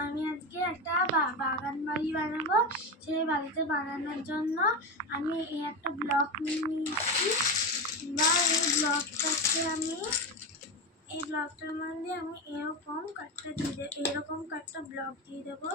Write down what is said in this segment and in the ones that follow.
আমি আজকে একটা বাগান বাড়ি বানাবো। সেই বাড়িতে বানানোর জন্য আমি এই একটা ব্লক নিয়ে নিয়েছি। বা এই ব্লকটার মধ্যে আমি এরকম কয়েকটা ব্লক দিয়ে দেবো।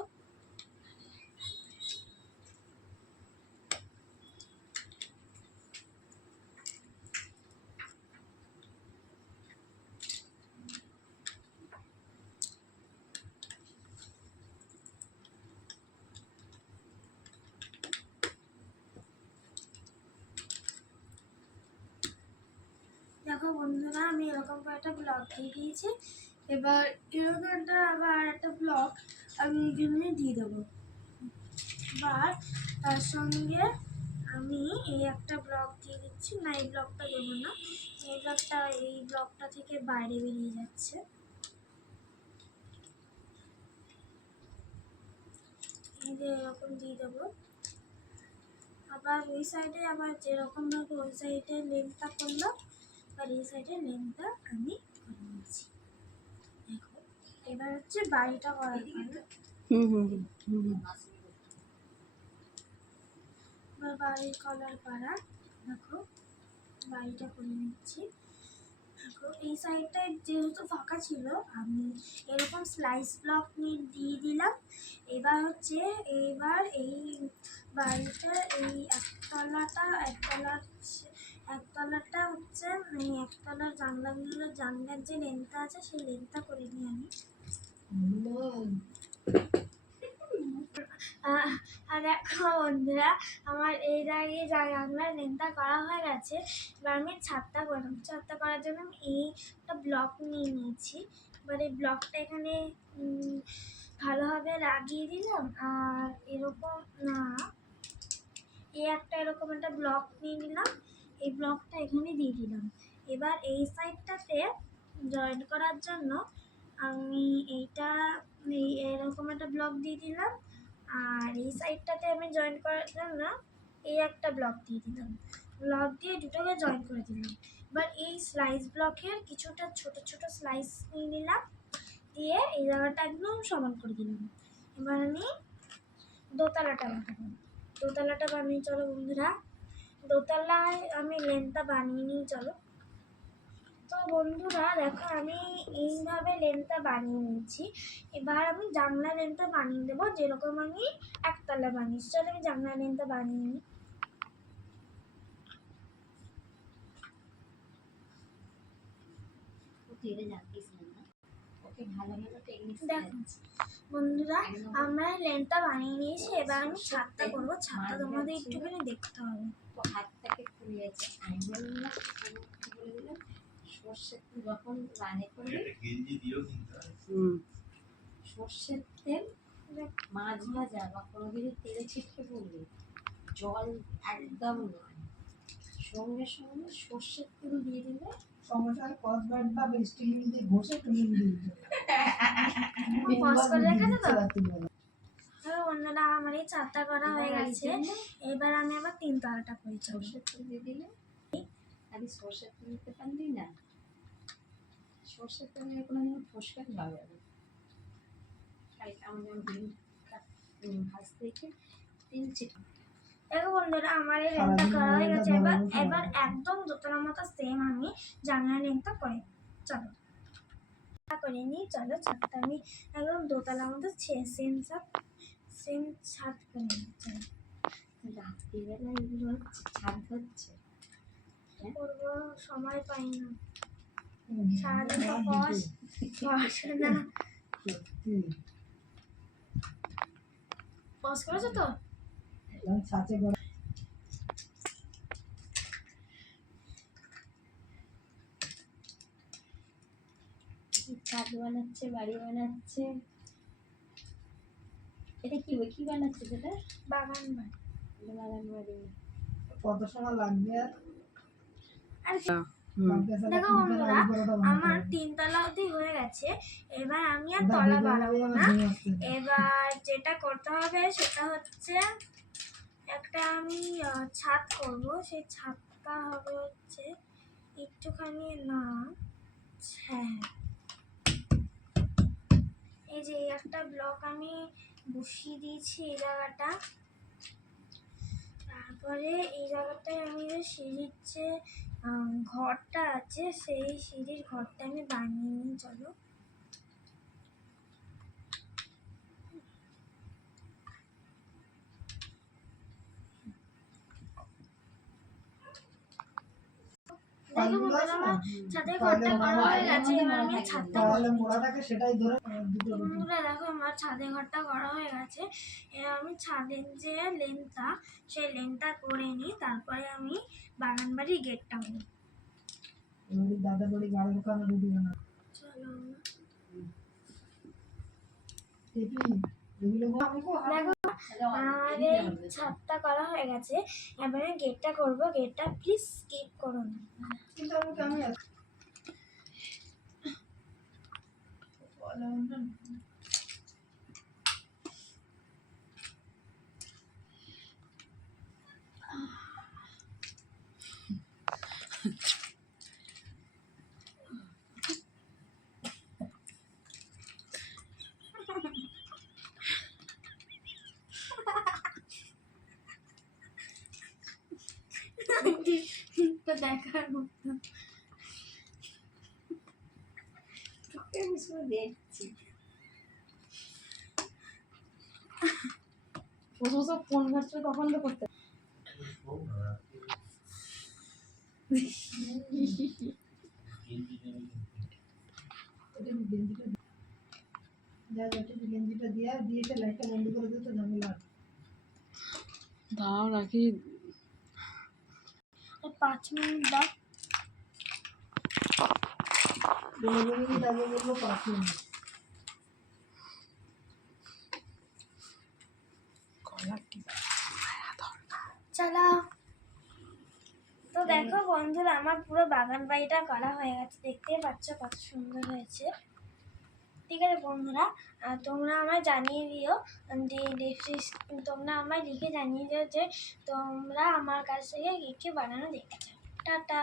দেখো বন্ধুরা, আমি এরকম কয়েকটা ব্লক দিয়ে দিয়েছি। এবার এরকমটা আবার একটা ব্লক আমি এখানে দিয়ে দেবো। এবার তার সঙ্গে আমি এই একটা ব্লক দিয়ে দিচ্ছি। না, এই ব্লকটা দেবো না, এই ব্লকটা থেকে বাইরে বেরিয়ে যাচ্ছে। এই যে এরকম দিয়ে দেবো। আবার ওই সাইডে আবার যেরকম ভাবে ওই সাইডে লেন্থটা করলো, আর এই সাইডে লেন্থটা আমি করে নিয়েছি। দেখো, এবার হচ্ছে বাড়িটা করার পালা। এবার বাড়ির কলার পাড়া। দেখো, বাড়িটা করে নিচ্ছি। দেখো, এই সাইডটায় যেহেতু ফাঁকা ছিল, আমি এরকম স্লাইস ব্লক নিয়ে দিয়ে দিলাম। এবার এই বাড়িটার এই একতলাটা হচ্ছে এই একতলার জানলার যে লেন্থটা আছে সেই লেন্থটা করে নিই আমি। আর দেখো বন্ধুরা, আমার এই জানলার লেন্থটা করা হয়ে গেছে। এবার আমি ছাদটা করলাম। ছাদটা করার জন্য আমি একটা ব্লক নিয়ে নিয়েছি। এবার এই ব্লকটা এখানে ভালোভাবে লাগিয়ে দিলাম। আর এরকম এরকম একটা ব্লক নিয়ে নিলাম। এই ব্লকটা এখানে দিয়ে দিলাম। এবার এই সাইডটাতে জয়েন করার জন্য আমি এরকম একটা ব্লক দিয়ে দিলাম। আর এই সাইডটাতে আমি জয়েন করার জন্য এই একটা ব্লক দিয়ে দিলাম। ব্লক দিয়ে দুটোকে জয়েন করে দিলাম। এবার এই স্লাইস ব্লকের কিছুটা ছোট ছোট স্লাইস নিয়ে নিলাম, দিয়ে এই জায়গাটা একদম সমান করে দিলাম। এবার আমি দোতলাটা বানিয়ে চলো বন্ধুরা। দোতলায় আমি লেন্থটা বানিয়ে নিই, চলো। তো বন্ধুরা দেখো, আমি এইভাবে লেন্থটা বানিয়ে নিয়েছি। এবার আমি জানলা লেন্থটা বানিয়ে দেবো, যেরকম আমি একতলা বানিয়েছি। চলো আমি জানলা লেন্থটা বানিয়ে নিই। দেখো বন্ধুরা, আমরা লেন্থটা বানিয়ে নিয়েছি। এবার আমি ছাদটা করবো। ছাদটা তোমাদের একটুখানি দেখতে হবে। হাতটাকে খুলিয়েছে সর্ষের তেল যখন রান্না করবে, সর্ষের তেল মাছ ভাজা বা কোনো কিছু তেলে ছিটকে পড়লে জল একদম নয়, সঙ্গে সঙ্গে সর্ষের তেল দিয়ে দিলে সঙ্গে সঙ্গে কসবার্ড বা স্টিল দিয়ে ঘষে তুলে দিতে। বন্ধুরা, আমার এই ছাদটা করা হয়ে গেছে। এবার আমি আবার 3 তলাটা করি। সর্ষের তেল দিয়ে দিলে আমি সর্ষের তেল দিতে পারলি না, সর্ষের তেলে কোনো ফসকা যাবে না। ভাজতে তেল ছিটে। দেখো বন্ধুরা, আমার এই লেন্থটা করা হয়ে গেছে। এবার একদম দোতলার মতো সেম আমি জানলার লেন্থটা করে চলো করে নিই। চলো, ছাদটা আমি একদম দোতলার মতো সেম ছাদ করে নিই। চলো, রাত্রিবেলা এগুলো ছাদ হচ্ছে, করবো, সময় পাই না। সারাদিন তো পড়াশোনা। পজ করেছো তো? ছাদ বানাচ্ছে, বাড়ি বানাচ্ছে। এটা কি বানাচ্ছে? যেটা বাগান বাড়ি। কত সময় লাগবে? দেখো বন্ধুরা, আমার 3 তলা অবধি হয়ে গেছে। এবার আমি আর তলা বাড়াবো না। এবার যেটা করতে হবে সেটা হচ্ছে একটা আমি ছাদ করব। সেই ছাদটা হবে হচ্ছে একটুখানি হ্যাঁ, এই যে এই একটা ব্লক আমি বসিয়ে দিয়েছি এই জায়গাটা। তারপরে এই জায়গাটায় আমি যে সিঁড়ির যে ঘরটা আছে সেই সিঁড়ির ঘরটা আমি বানিয়ে নিই। চলো দেখো বন্ধুরা, আমার ছাদের ঘরটা করা হয়ে গেছে। এবার আমি ছাদটা বন্ধুরা দেখো আমার ছাদের ঘরটা করা হয়ে গেছে। এবার আমি ছাদের যে লেনটা সেই লেনটা করে নিই, তারপরে আমি বাগান বাড়ির গেটটা করি। দাদা বাড়ি গাড়ি দোকানে রেডি না চলো দেখো দেখো আমাদের ছাদটা করা হয়ে গেছে। এবার আমি গেটটা করবো। গেটটা প্লিজ স্কিপ করো না। কিন্তু আমি তো দেখার মতো দেখছি সব ফোন ঘাটছে তখন তো করতে গেঞ্জিটা দিয়েছে লাইটটা বন্ধ করে দিতে ঝামেলা দাও রাখি 5 মিনিট দাও। মিনিট আগে বলবো 5 মিনিট চলো তো দেখো বন্ধুরা, আমার পুরো বাগান বাড়িটা করা হয়ে গেছে। দেখতেই পাচ্ছ কত সুন্দর হয়েছে। ঠিক আছে বন্ধুরা, তোমরা আমায় জানিয়ে দিও তোমরা আমায় লিখে জানিয়ে দিও যে তোমরা আমার কাছ থেকে কী কী বানানো দেখেছো। টাটা।